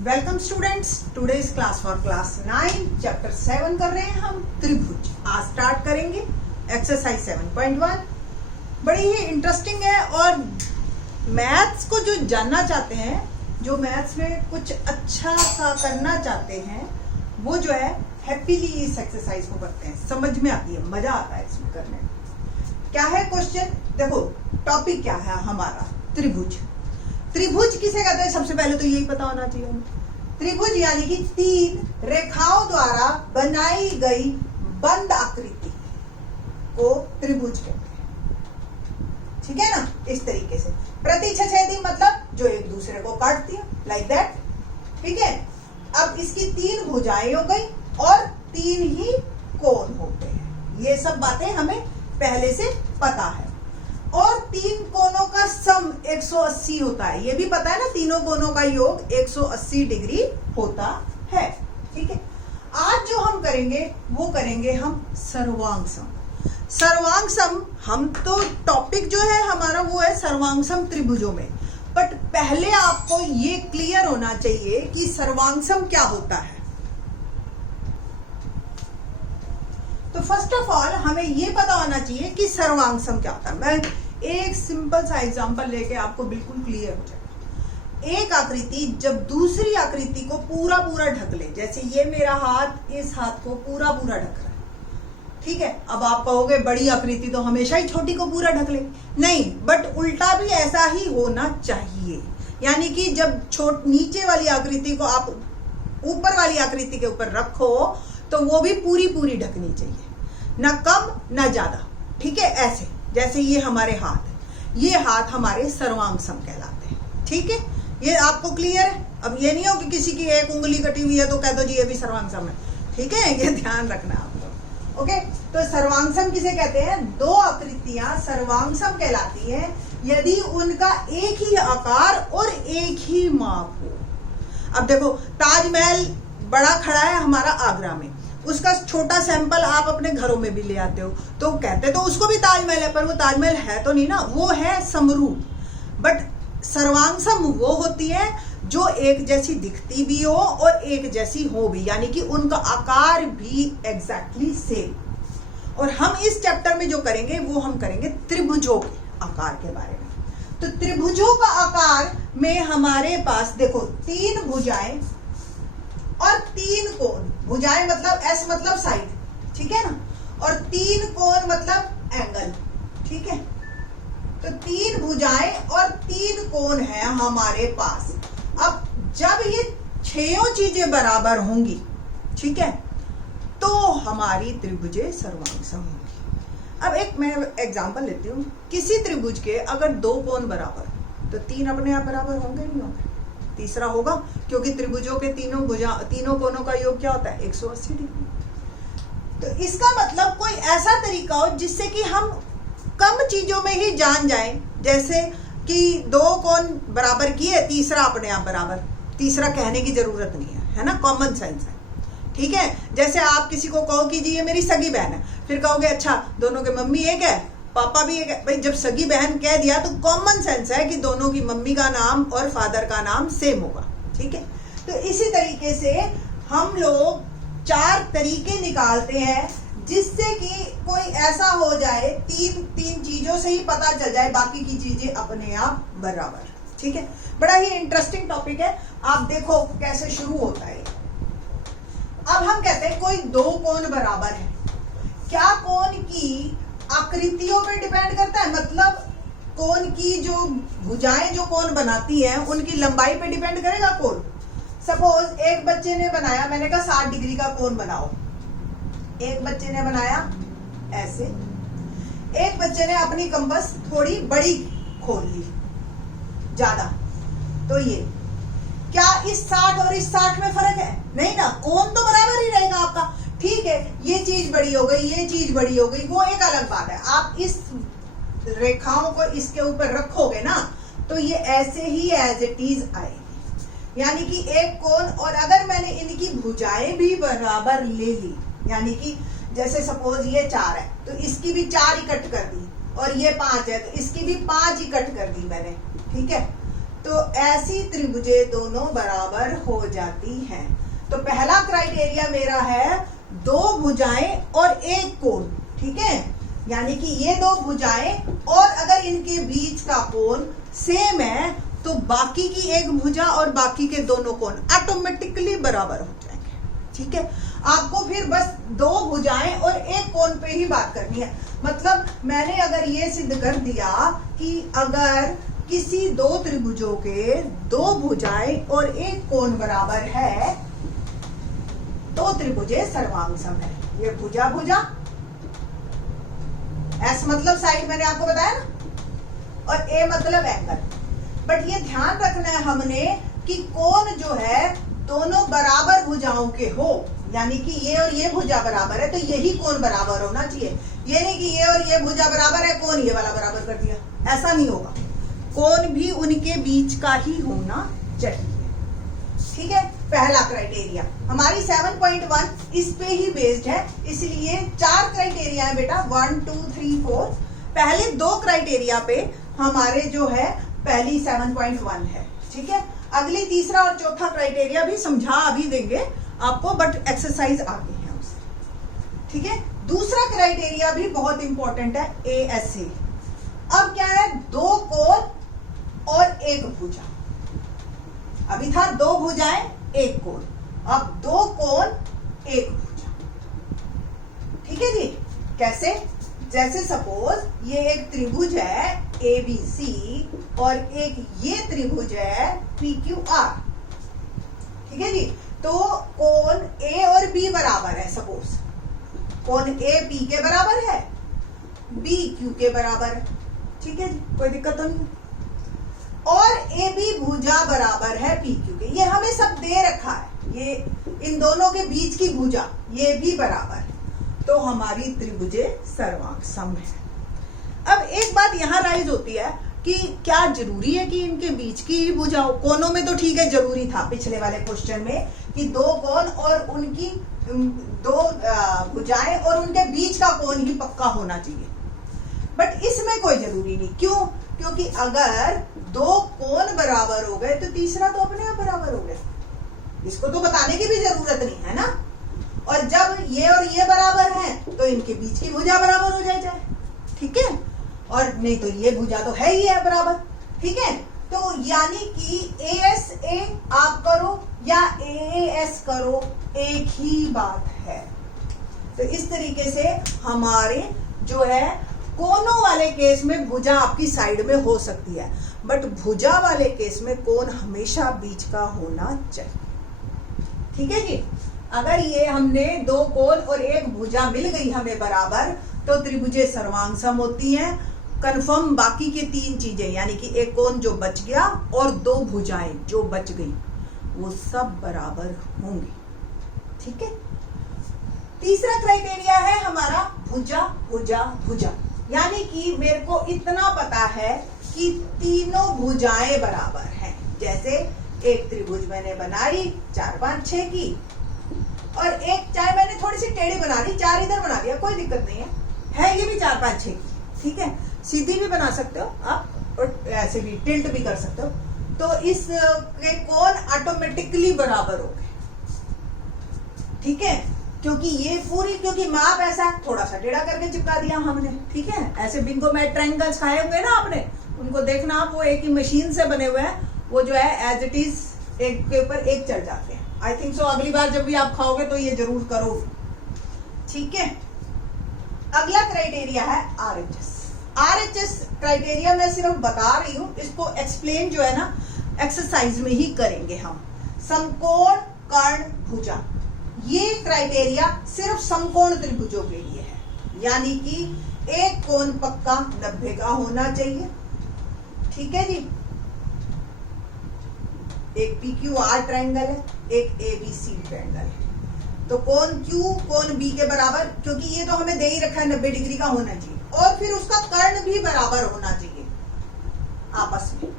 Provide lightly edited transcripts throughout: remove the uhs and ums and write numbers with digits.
Welcome students, today's class for class 9 chapter 7 कर रहे हैं हम त्रिभुज। आज स्टार्ट करेंगे एक्सरसाइज 7.1। बड़ी ही इंटरेस्टिंग है और मैथ्स को जो जानना चाहते हैं, जो मैथ्स में कुछ अच्छा सा करना चाहते हैं, वो जो है हैप्पीली इस एक्सरसाइज को करते हैं। समझ में आती है, मजा आता है इसमें करने में। क्या है क्वेश्चन? देखो टॉपिक क्या है हमारा, त्रिभुज। त्रिभुज किसे कहते हैं? सबसे पहले तो यही पता होना चाहिए हमें। त्रिभुज यानी कि तीन रेखाओं द्वारा बनाई गई बंद आकृति को त्रिभुज कहते हैं। ठीक है ना? इस तरीके से प्रतिच्छेदी मतलब जो एक दूसरे को काटती है, लाइक दैट। ठीक है। अब इसकी तीन भुजाएं हो गई और तीन ही कोण होते हैं। ये सब बातें हमें पहले से पता है। और तीन कोणों का सम 180 होता है, ये भी पता है ना। तीनों कोणों का योग 180 डिग्री होता है। ठीक है। आज जो हम करेंगे वो करेंगे हम सर्वांग सम। सर्वांग सम, हम तो टॉपिक जो है हमारा वो है सर्वांग सम त्रिभुजों में। बट पहले आपको ये क्लियर होना चाहिए कि सर्वांग सम क्या होता है। तो फर्स्ट ऑफ ऑल हमें ये पता होना चाहिए कि सर्वांग सम क्या होता है। मैं एक सिंपल सा एग्जांपल लेके आपको बिल्कुल क्लियर हो जाएगा। एक आकृति जब दूसरी आकृति को पूरा पूरा ढक ले, जैसे ये मेरा हाथ इस हाथ को पूरा पूरा ढक रहा है। ठीक है। अब आप कहोगे बड़ी आकृति तो हमेशा ही छोटी को पूरा ढक ले। नहीं, बट उल्टा भी ऐसा ही होना चाहिए। यानी कि जब नीचे वाली आकृति को आप ऊपर वाली आकृति के ऊपर रखो तो वो भी पूरी पूरी ढकनी चाहिए, ना कम ना ज्यादा। ठीक है। ऐसे जैसे ये हमारे हाथ है, ये हाथ हमारे सर्वांग सम कहलाते हैं। ठीक है। ये आपको क्लियर है? अब ये नहीं हो कि किसी की एक उंगली कटी हुई है तो कह दो जी ये भी सर्वांग सम है। ठीक है, ये ध्यान रखना आप लोग। ओके। तो सर्वांग सम किसे कहते हैं? दो आकृतियां सर्वांग सम कहलाती हैं यदि उनका एक ही आकार और एक ही माप हो। अब देखो ताजमहल बड़ा खड़ा है हमारा आगरा में, उसका छोटा सैंपल आप अपने घरों में भी ले आते हो तो कहते तो उसको भी ताजमहल है, पर वो ताजमहल है तो नहीं ना, वो है समरूप। बट सर्वांग सम वो होती है जो एक जैसी दिखती भी हो और एक जैसी हो भी, यानी कि उनका आकार भी एग्जैक्टली सेम। और हम इस चैप्टर में जो करेंगे वो हम करेंगे त्रिभुजों के आकार के बारे में। तो त्रिभुजों का आकार में हमारे पास देखो तीन भुजाएं और तीन कोण। भुजाएं मतलब एस मतलब साइड, ठीक है ना, और तीन कोण मतलब एंगल। ठीक है। तो तीन भुजाएं और तीन कोण है हमारे पास। अब जब ये छह चीजें बराबर होंगी, ठीक है, तो हमारी त्रिभुजें सर्वांग सम होंगी। अब एक मैं एग्जांपल लेती हूँ। किसी त्रिभुज के अगर दो कोण बराबर तो तीन अपने आप बराबर होंगे नहीं होंगे? तीसरा होगा, क्योंकि त्रिभुजों के तीनों कोणों का योग क्या होता है? 180 डिग्री। तो इसका मतलब कोई ऐसा तरीका हो जिससे कि हम कम चीजों में ही जान जाएं, जैसे कि दो कोण बराबर किए, तीसरा अपने आप बराबर। तीसरा कहने की जरूरत नहीं है ना, कॉमन सेंस है। ठीक है। जैसे आप किसी को कहो कि जी ये मेरी सगी बहन है, फिर कहोगे अच्छा दोनों के मम्मी एक है पापा भी एक है। भाई जब सगी बहन कह दिया तो कॉमन सेंस है कि दोनों की मम्मी का नाम और फादर का नाम सेम होगा। ठीक है। तो इसी तरीके से हम लोग चार तरीके निकालते हैं जिससे कि कोई ऐसा हो जाए, तीन चीजों से ही पता चल जाए, बाकी की चीजें अपने आप बराबर। ठीक है। बड़ा ही इंटरेस्टिंग टॉपिक है। आप देखो कैसे शुरू होता है। अब हम कहते हैं कोई दो कोण बराबर है। क्या कोण की आकृतियों पे डिपेंड करता है? मतलब कोण की जो भुजाएं जो कोण बनाती हैं उनकी लंबाई पे डिपेंड करेगा कोण। सपोज एक बच्चे ने बनाया, मैंने कहा 60 डिग्री का कोण बनाओ। एक बच्चे ने बनाया ऐसे, एक बच्चे ने अपनी कंपास थोड़ी बड़ी खोल ली ज्यादा, तो ये क्या इस 60 और इस 60 में फर्क है? नहीं ना, कोण तो बराबर ही रहेगा आपका। ठीक है। ये चीज बड़ी हो गई, ये चीज बड़ी हो गई, वो एक अलग बात है। आप इस रेखाओं को इसके ऊपर रखोगे ना तो ये ऐसे ही एज इट इज आएगी। यानी कि एक कोण, और अगर मैंने इनकी भुजाएं भी बराबर ले ली, यानी कि जैसे सपोज ये 4 है तो इसकी भी 4 ही कट कर दी, और ये 5 है तो इसकी भी 5 ही कट कर दी मैंने। ठीक है। तो ऐसी त्रिभुजें दोनों बराबर हो जाती हैं। तो पहला क्राइटेरिया मेरा है दो भुजाएं और एक कोण, ठीक है, यानी कि ये दो भुजाएं और अगर इनके बीच का कोण सेम है तो बाकी की एक भुजा और बाकी के दोनों कोण ऑटोमेटिकली बराबर हो जाएंगे, ठीक है। आपको फिर बस दो भुजाएं और एक कोण पे ही बात करनी है। मतलब मैंने अगर ये सिद्ध कर दिया कि अगर किसी दो त्रिभुजों के दो भुजाएं और एक कोण बराबर है तो त्रिभुजे सर्वांगसम है। ये भुजा भुजा, एस मतलब साइड मैंने आपको बताया ना, और ए मतलब एंगल। बट ये ध्यान रखना है हमने कि कोण जो है दोनों बराबर भुजाओं के हो, यानी कि ये और ये भुजा बराबर है तो यही कोण बराबर होना चाहिए। ये नहीं कि ये और ये भुजा बराबर है, कोण ये वाला बराबर कर दिया, ऐसा नहीं होगा। कोण भी उनके बीच का ही होना चाहिए, ठीक है। पहला क्राइटेरिया हमारी 7.1 इस पे ही बेस्ड है, इसलिए 4 क्राइटेरिया है बेटा, 1 2 3 4। पहले 2 क्राइटेरिया पे हमारे जो है पहली 7.1 है, ठीक है। अगली तीसरा और चौथा क्राइटेरिया भी समझा अभी देंगे आपको, बट एक्सरसाइज आगे है उससे, ठीक है। दूसरा क्राइटेरिया भी बहुत इंपॉर्टेंट है, ASA। अब क्या है, दो कोण और एक भुजा। अभी था दो भुजाएं एक कोण, अब दो कोण एक भुजा, ठीक है जी। कैसे, जैसे सपोज ये एक त्रिभुज है ABC और एक ये त्रिभुज है PQR, ठीक है जी। तो कोण A और B बराबर है, सपोज कोण A P के बराबर है, B Q के बराबर है, ठीक है जी, कोई दिक्कत तो नहीं। और AB भुजा बराबर है PQ के, ये हमें सब दे रखा है, ये इन दोनों के बीच की भुजा ये भी बराबर है, तो हमारी त्रिभुजे सर्वांगसम है। अब एक बात यहां राइज होती है कि क्या जरूरी है कि इनके बीच की भुजा हो? कोनों में तो ठीक है, जरूरी था पिछले वाले क्वेश्चन में कि दो कोण और उनकी दो भुजाएं और उनके बीच का कोण ही पक्का होना चाहिए, बट इसमें कोई जरूरी नहीं। क्यों? क्योंकि अगर दो कोण बराबर हो गए तो तीसरा तो अपने आप बराबर हो गया, इसको तो बताने की भी जरूरत नहीं है ना। और जब ये और ये बराबर हैं तो इनके बीच की भुजा बराबर हो जाए, ठीक है। और नहीं तो ये भुजा तो है ही है बराबर, ठीक है। तो यानी कि ASA आप करो या AAS करो, एक ही बात है। तो इस तरीके से हमारे जो है कोनों वाले केस में भुजा आपकी साइड में हो सकती है, बट भुजा वाले केस में कोण हमेशा बीच का होना चाहिए, ठीक है जी। अगर ये हमने दो कोण और एक भुजा मिल गई हमें बराबर तो त्रिभुजे सर्वांगसम होती हैं। कंफर्म बाकी की 3 चीजें, यानी कि एक कोण जो बच गया और दो भुजाएं जो बच गई वो सब बराबर होंगी, ठीक है। तीसरा क्राइटेरिया है हमारा भुजा भुजा भुजा, यानी कि मेरे को इतना पता है कि तीनों भुजाएं बराबर हैं। जैसे एक त्रिभुज मैंने बनाई 4 5 6 की, और एक चाहे मैंने थोड़ी सी टेढ़ी बना दी, 4 इधर बना दिया, कोई दिक्कत नहीं है ये भी 4 5 6 की, ठीक है। सीधी भी बना सकते हो आप और ऐसे भी टिल्ट भी कर सकते हो, तो इस के कोण ऑटोमेटिकली बराबर हो गए, ठीक है। क्योंकि ये पूरी, क्योंकि माप ऐसा है, थोड़ा सा टेढ़ा करके चिपका दिया हमने, ठीक है। ऐसे बिंगो मैट ट्रायंगल्स खाए हुए ना आपने, उनको देखना आप, वो एक ही मशीन से बने हुए हैं, वो जो है एज इट इज एक के ऊपर एक चढ़ जाते हैं। आई थिंक सो अगली बार जब भी आप खाओगे तो ये जरूर करो, ठीक है। अगला क्राइटेरिया है RHS। RHS क्राइटेरिया मैं सिर्फ बता रही हूं, इसको एक्सप्लेन जो है ना एक्सरसाइज में ही करेंगे हम। समकोण कर्ण भुजा, ये क्राइटेरिया सिर्फ समकोण त्रिभुजों के लिए है, यानी कि एक कोण पक्का 90 का होना चाहिए, ठीक है जी। एक PQR ट्रायंगल है, एक ABC ट्रायंगल है, तो कोण Q कोण B के बराबर, क्योंकि ये तो हमें दे ही रखा है 90 डिग्री का होना चाहिए, और फिर उसका कर्ण भी बराबर होना चाहिए आपस में।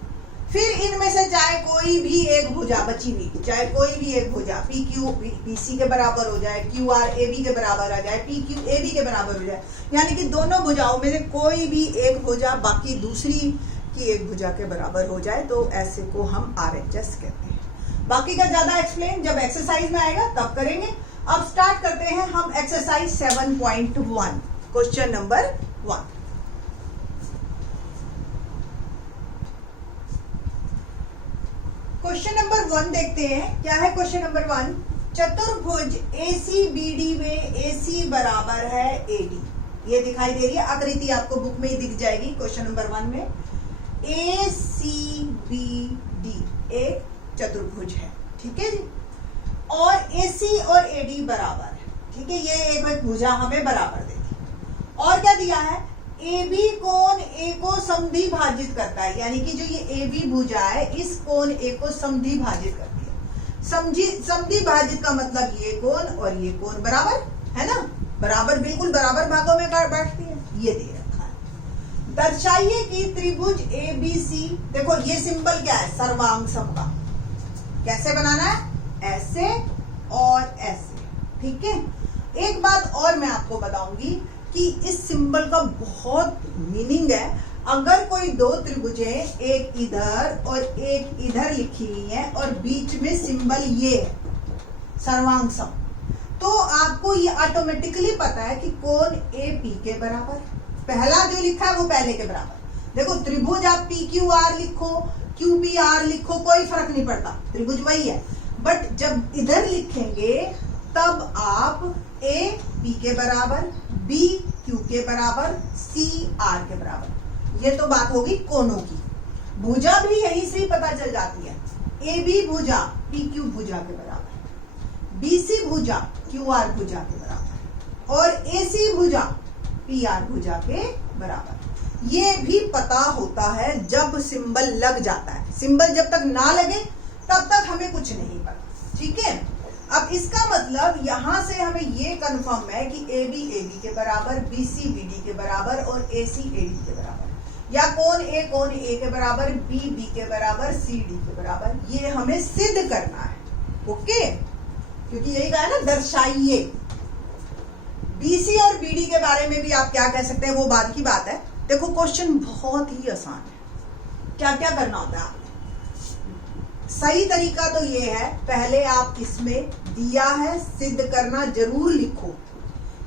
फिर इनमें से चाहे कोई भी एक भुजा बची हुई, चाहे कोई भी एक भुजा PQ BC के बराबर हो जाए, QR AB के बराबर आ जाए, PQ AB के बराबर हो जाए, यानी कि दोनों भुजाओं में से कोई भी एक भुजा बाकी दूसरी कि एक भुजा के बराबर हो जाए, तो ऐसे को हम RHS कहते हैं। बाकी का ज्यादा एक्सप्लेन जब एक्सरसाइज में आएगा तब करेंगे। अब स्टार्ट करते हैं हम exercise 7.1, question number 1। Question number 1 देखते हैं, क्या है क्वेश्चन नंबर 1। चतुर्भुज ACBD में AC बराबर है AD। ये दिखाई दे रही है आकृति, आपको बुक में ही दिख जाएगी क्वेश्चन नंबर 1 में। ACBD एक चतुर्भुज है, ठीक है जी, और AC और AD बराबर है, ठीक है। ये एक भुजा हमें बराबर देगी। और क्या दिया है, AB कोण A को समद्वि भाजित करता है, यानी कि जो ये AB भुजा है इस कोण A को समद्वि भाजित करती है। समद्वि भाजित का मतलब ये कोण और ये कोण बराबर है ना, बराबर, बिल्कुल बराबर भागों में बैठती है। ये दे रखा है। दर्शाइए कि त्रिभुज ABC, देखो ये सिंबल क्या है, सर्वांग सम का। कैसे बनाना है, ऐसे और ऐसे, ठीक है। एक बात और मैं आपको बताऊंगी कि इस सिंबल का बहुत मीनिंग है। अगर कोई दो त्रिभुजें, एक इधर और एक इधर लिखी हुई है और बीच में सिंबल ये है सर्वांग सम, तो आपको ये ऑटोमेटिकली पता है कि कोण AP के बराबर, पहला जो लिखा है वो पहले के बराबर। देखो त्रिभुज आप PQR लिखो, QPR लिखो, कोई फर्क नहीं पड़ता, त्रिभुज वही है। बट जब इधर लिखेंगे तब आप AP के बराबर, B Q के बराबर, C R के बराबर। ये तो बात होगी कोणों की। भुजा भी यहीं से ही पता चल जाती है। AB भुजा PQ भुजा के बराबर, BC भुजा QR भुजा के बराबर और AC भुजा PR भुजा के बराबर। ये भी पता होता है जब सिंबल लग जाता है। सिंबल जब तक ना लगे तब तक हमें कुछ नहीं पता, ठीक है। अब इसका मतलब यहां से हमें ये कंफर्म है कि AB AB के बराबर, BC BD के बराबर और AC AD के बराबर, या कोण A के बराबर, B के बराबर, C D के बराबर। ये हमें सिद्ध करना है, ओके। क्योंकि यही कहा है ना, दर्शाइए। BC और BD के बारे में भी आप क्या कह सकते हैं वो बाद की बात है। देखो क्वेश्चन बहुत ही आसान है। क्या क्या करना होता है आपने, सही तरीका तो ये है, पहले आप इसमें दिया है सिद्ध करना जरूर लिखो।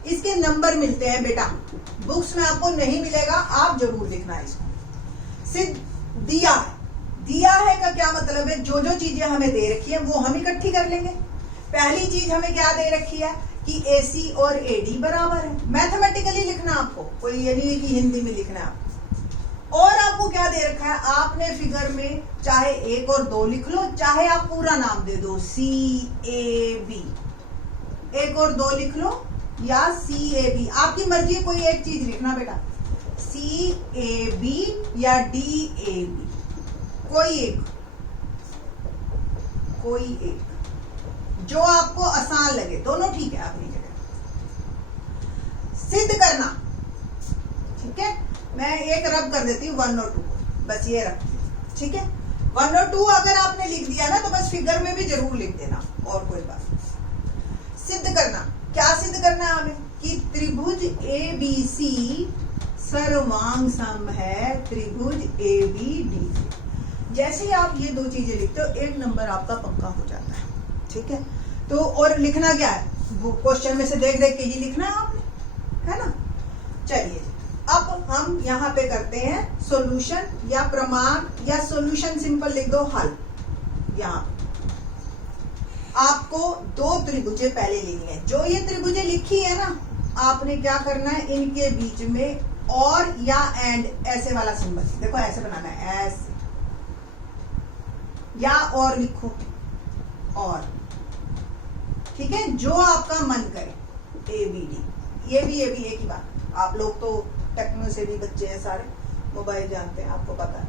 इसके नंबर मिलते हैं बेटा, बुक्स में आपको नहीं मिलेगा, आप जरूर लिखना इसको। सिद्ध दिया है का क्या मतलब है, जो जो चीजें हमें दे रखी है वो हम इकट्ठी कर लेंगे। पहली चीज हमें क्या दे रखी है कि AC और AD बराबर है। मैथमेटिकली लिखना आपको, कोई ये नहीं है कि हिंदी में लिखना है आपको। और आपको क्या दे रखा है, आपने फिगर में चाहे 1 और 2 लिख लो, चाहे आप पूरा नाम दे दो CAB, 1 और 2 लिख लो या CAB, आपकी मर्जी है, कोई एक चीज लिखना बेटा, CAB या DAB, कोई एक जो आपको आसान लगे, दोनों ठीक है अपनी जगह। सिद्ध करना, ठीक है। मैं एक रब कर देती हूँ 1 और 2, बस ये रखती हूँ, ठीक है। 1 और 2 अगर आपने लिख दिया ना तो बस फिगर में भी जरूर लिख देना, और कोई बात नहीं। सिद्ध करना, क्या सिद्ध करना है हमें कि त्रिभुज ABC सर्वांग सम है त्रिभुज ABD। जैसे ही आप ये दो चीजें लिखते हो, एक नंबर आपका पक्का हो जाता है, ठीक है। तो और लिखना क्या है, वो क्वेश्चन में से देख देख के ही लिखना है आपने, है ना। चलिए अब हम यहाँ पे करते हैं सॉल्यूशन या प्रमाण, या सॉल्यूशन सिंपल लिख दो, हल। यहाँ आपको 2 त्रिभुजें पहले लेनी है। जो ये त्रिभुजें लिखी है ना, आपने क्या करना है, इनके बीच में और या एंड ऐसे वाला सिंबल, देखो ऐसे बनाना है, ऐसे, या और लिखो, और, ठीक है, जो आपका मन करे। ABD, ये भी एक ही बात। आप लोग तो टेक्नो से भी बच्चे हैं सारे, मोबाइल जानते हैं, आपको पता है,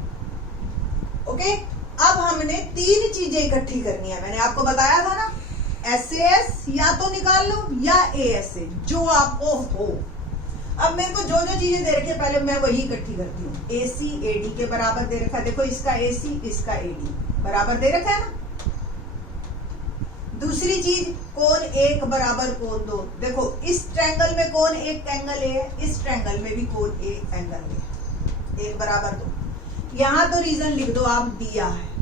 ओके। अब हमने 3 चीजें इकट्ठी करनी है, मैंने आपको बताया था ना, SAS या तो निकाल लो या ASA, जो आपको हो। अब मेरे को जो जो चीजें दे रखी है पहले मैं वही इकट्ठी करती हूँ। AC AD के बराबर दे रखा है, देखो इसका AC इसका AD बराबर दे रखा है ना। दूसरी चीज, कोण 1 बराबर कोण 2, देखो इस ट्रायंगल में कोण 1 एंगल A है, इस ट्रायंगल में भी कोण 1 एंगल A, 1 बराबर 2। यहां तो रीजन लिख दो आप, दिया है।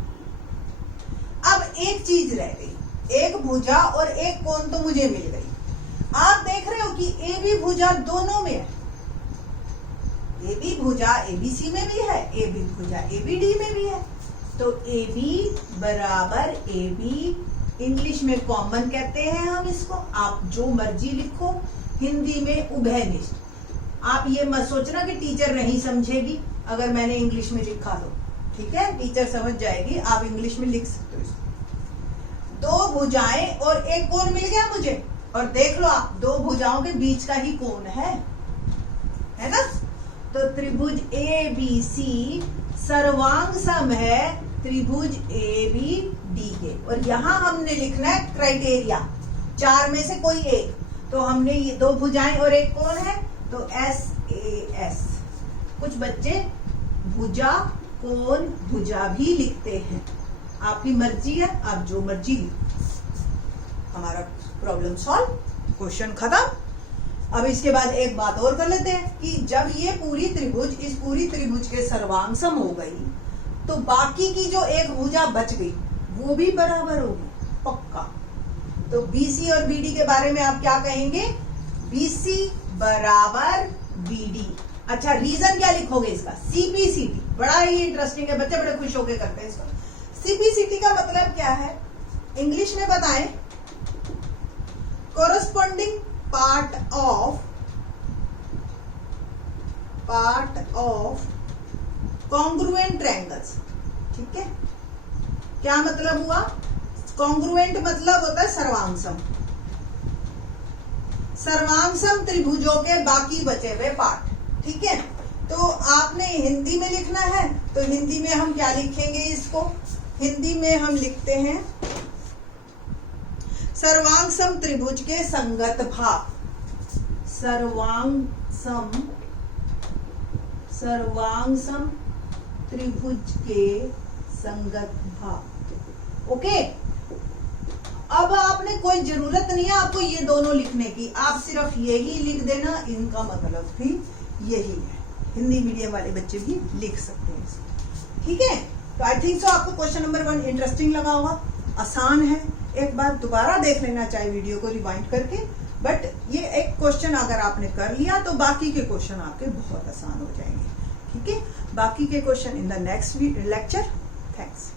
अब एक चीज रह गई, एक भुजा और एक कोण तो मुझे मिल गई। आप देख रहे हो कि ए बी भुजा दोनों में है, ए बी भुजा एबीसी में भी है, ए बी भुजा एबीडी में भी है। तो ए बी बराबर ए बी, इंग्लिश में कॉमन कहते हैं हम इसको, आप जो मर्जी लिखो, हिंदी में उभयनिष्ठ। आप ये मत सोचना कि टीचर नहीं समझेगी अगर मैंने इंग्लिश में लिखा तो, ठीक है, टीचर समझ जाएगी, आप इंग्लिश में लिख सकते हो इसको। दो भुजाएं और एक कोण मिल गया मुझे, और देख लो आप, दो भुजाओं के बीच का ही कोण है ना। तो त्रिभुज ए बी सी सर्वांग सम है त्रिभुज ए बी डी के, और यहां हमने लिखना है क्राइटेरिया, चार में से कोई एक। तो हमने ये दो भुजाएं और एक कोण है, तो एस ए एस। कुछ बच्चे भुजा कोण भुजा भी लिखते हैं, आपकी मर्जी है, आप जो मर्जी लिखो। हमारा प्रॉब्लम सॉल्व, क्वेश्चन खत्म। अब इसके बाद एक बात और कर लेते हैं कि जब ये पूरी त्रिभुज इस पूरी त्रिभुज के सर्वांग सम हो गई, तो बाकी की जो एक भुजा बच गई वो भी बराबर होगी, पक्का। तो बीसी और बीडी के बारे में आप क्या कहेंगे? बीसी बराबर बीडी। अच्छा, रीजन क्या लिखोगे इसका? सीपीसीटी। बड़ा ही इंटरेस्टिंग है, बच्चे बड़े खुश होकर करते हैं इसको। सीपीसीटी का मतलब क्या है, इंग्लिश में बताएं? Corresponding part of congruent triangles. ठीक है, क्या मतलब हुआ? कॉन्ग्रुएंट मतलब होता है सर्वांगसम, सर्वांगसम त्रिभुजों के बाकी बचे हुए पार्ट। ठीक है, तो आपने हिंदी में लिखना है, तो हिंदी में हम क्या लिखेंगे इसको? हिंदी में हम लिखते हैं सर्वांगसम त्रिभुज के संगत भाग। सर्वांगसम त्रिभुज के संगत भाग। ओके, अब आपने कोई जरूरत नहीं है आपको ये दोनों लिखने की, आप सिर्फ यही लिख देना, इनका मतलब भी यही है। हिंदी मीडियम वाले बच्चे भी लिख सकते हैं इसको। ठीक है, तो आई थिंक सो आपको क्वेश्चन नंबर 1 इंटरेस्टिंग लगा होगा, आसान है। एक बार दोबारा देख लेना चाहे वीडियो को रिवाइंड करके, बट ये एक क्वेश्चन अगर आपने कर लिया तो बाकी के क्वेश्चन आपके बहुत आसान हो जाएंगे। ठीक है, बाकी के question in the next lecture. Thanks.